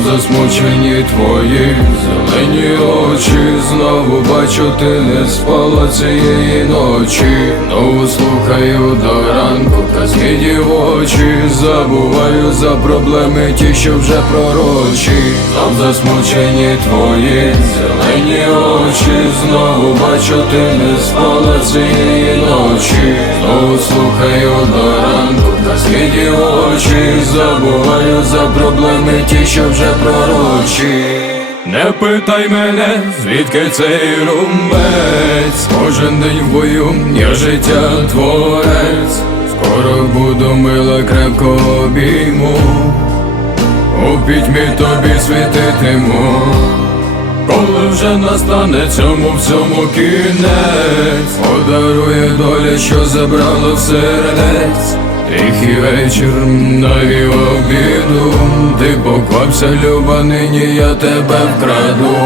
засмучені твої зелені очі, знову бачу, ти не спала цієї ночі. Знову слухаю до ранку казки дівочі, забуваю за проблеми, ті, що вже пророчі. Знов засмучені твої зелені очі, знову бачу, ти не спала цієї ночі. Знову слухаю до казки дівочі, забуваю за проблеми, ті, що вже пророчі. Не питай мене, звідки цей румбець. Кожен день в бою, я життя творець. Скоро буду мила крепко обійму. У пітьмі тобі світитиму. Коли вже настане цьому всьому кінець Подарує доля, що забрала в сердець Тихий вечір наві обіду. Ти поквапся, люба, нині я тебе вкраду.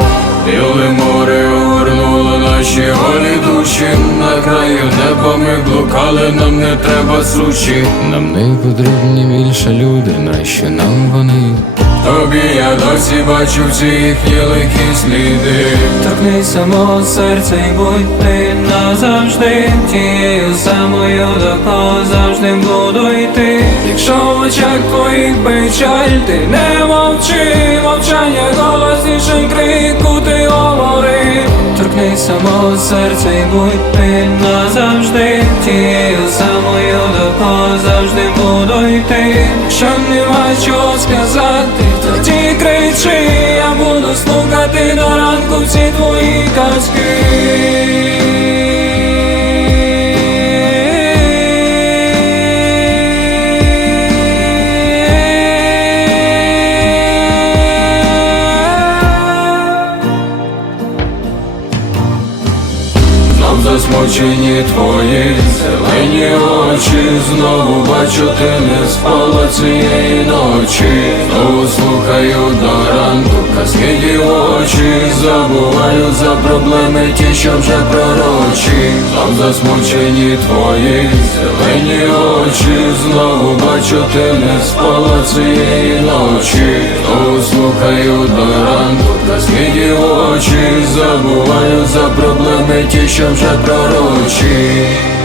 Біле море огорнуло наші голі душі. На краю неба ми блукали, нам не треба сучі, Нам не потрібні більше люди, наші нам вони Тобі я досі бачу всі їхні лихі сліди. Торкнися мого серця і будь ти назавжди Тією самою до кого завжди буду йти. Якщо в очах твоїх печаль, ти не мовчи Мовчання голосніше крику ти говори. Торкнися мого серця і будь ти назавжди Тією самою до кого завжди буду йти. Якщо нема чого сказати, слухати до ранку всі твої казки. Знов засмучені твої зелені очі, знову бачу, ти не спала цієї ночі, знову слухаю до ранку казки дівочі, забуваю за проблеми, ті, що вже пророчі, знов засмучені твої зелені очі, знову бачу, ти не спала цієї ночі, знову слухаю до ранку казки дівочі, забуваю за проблеми, ті, що вже пророчі.